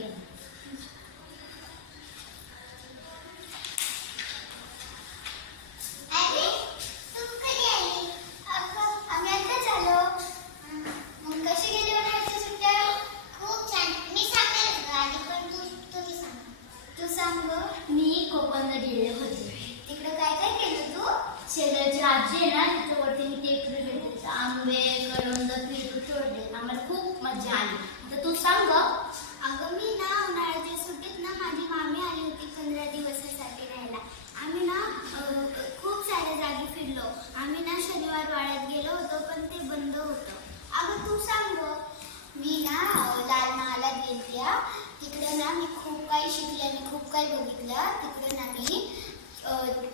गेला. मी कोकणला गेले होते. तिकडे काय काय केलं तू? शेजारची आजी आहे ना, त्याच्यावरती मी टेकडी गेले, आंबे करवंद पेरू तोडले. आम्हाला खूप मजा आली. तर तू सांग. अगं मी ना उन्हाळ्याच्या सुट्टीत ना माझी मामी आली होती 15 दिवसासाठी राहायला. आम्ही ना खूप साऱ्या जागी फिरलो. आम्ही ना शनिवार वाड्यात गेलो होतो पण ते बंद होतं. अगं तू सांग. मी ना लाल महालात गेली. तिकडे ना मी खूप काही शिकले आणि खूप काही बघितलं. तिकडे ना मी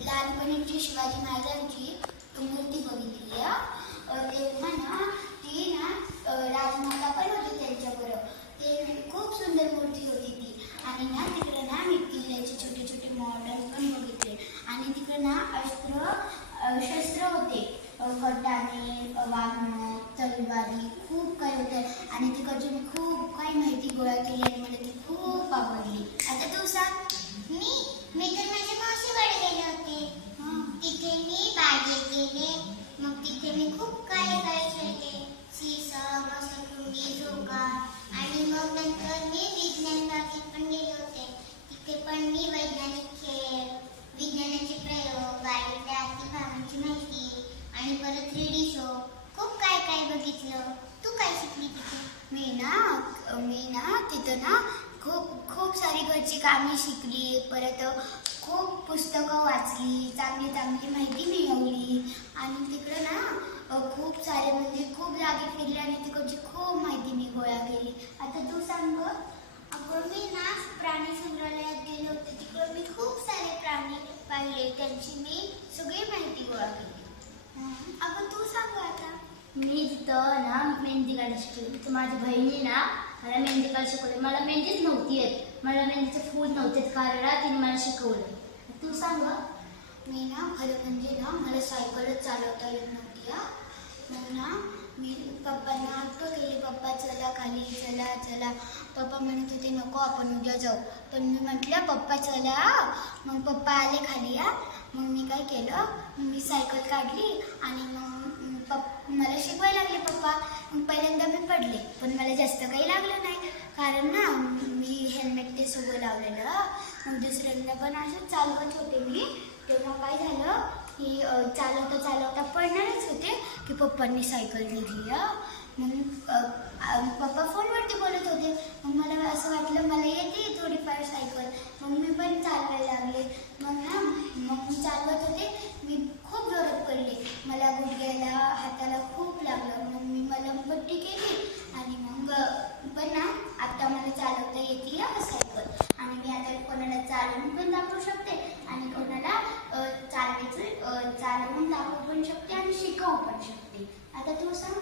लहानपणीची शिवाजी महाराजांची मूर्ती बघितली. तेव्हा ना ती ना राजमाता पण होती त्यांच्याबरोबर. ते खूप सुंदर मूर्ती होती ती. आणि ना तिकडे ना मी किल्ल्याचे छोटे छोटे मॉडेल पण बघितले. आणि तिकडे ना शस्त्र होते, कटाने, वाघणं, तलवारी खूप काही होते. आणि तिकडची मी खूप काही माहिती गोळा केली आणि मला ती खूप आवडली. आता तू सांग. मी तर माझ्या मावशीकडे गेले होते. तिथे मी बागेत गेले. मग तिथे मी खूप काही खेळले. सीसॉ, घसरगुंडी, झोका. आणि मग नंतर मी विज्ञान बागेत पण गेले होते. तिथे पण मी वैज्ञानिक खेळ, विज्ञानाचे प्रयोग, गाडीतल्या आतील भागांची माहिती आणि परत 3D शो खूप काय काय बघितलं. तू काय शिकली तिथे? मी ना तिथं ना खूप सारी घरची कामे शिकली. परत खूप पुस्तकं वाचली, चांगली चांगली माहिती मिळवली. आणि तिकडं ना खूप सारे म्हणजे खूप जागे फिरले आणि तिकडची खूप माहिती मी गोळा केली. आता तू सांग. अगं मी ना प्राणी संग्रहालयात गेले होते. तिकडं मी खूप सारे प्राणी पाहिले. त्यांची मी सगळी माहिती गोळा केली. अगं तू सांग आता. मी तिथं ना मेहंदी काढायला शिकले. तर माझ्या बहिणी ना मला मेहंदी काढायला शिकवली. मला मेहंदीच नव्हती येत. मला मेहंदीचं फूल नव्हते कारण तिने मला शिकवलं. तू सांग. मी ना खरं म्हणजे ना मला सायकलच चालवता येत नव्हती. मग ना मी पप्पांना हट्ट केली, पप्पा चला खाली, चला चला. पप्पा म्हणत होते नको आपण उद्या जाऊ. पण मी म्हटलं पप्पा चला. मग पप्पा आले खाली. मग मी काय केलं, मी सायकल काढली आणि मग मला शिकवायला लागले पप्पा. मग पहिल्यांदा मी पडले पण मला जास्त काही लागलं नाही कारण ना मी हेल्मेट ते सगळं लावलेलं. मग दुसऱ्यांदा पण असंच चालवत होते मी. तेव्हा काय झालं की चालवता चालवता पडणारच होते की पप्पांनी सायकल दिली. मग पप्पा फोनवरती बोलत होते. मग मला असं वाटलं मला येते थोडीफार सायकल. मग मी पण चालवायला लागले. मग मी चालवत होते. मी खूप जोरात पडले. मला गुडघ्याला हाताला खूप लागलं. मग मी मलमपट्टी केली आणि मग पण ना आता मला चालवता येते सायकल. आणि मी आता कोणाला चालवून पण दाखवू शकते आणि कोणाला चालवून दाखवू पण शकते आणि शिकवू पण शकते. आता तू सांग.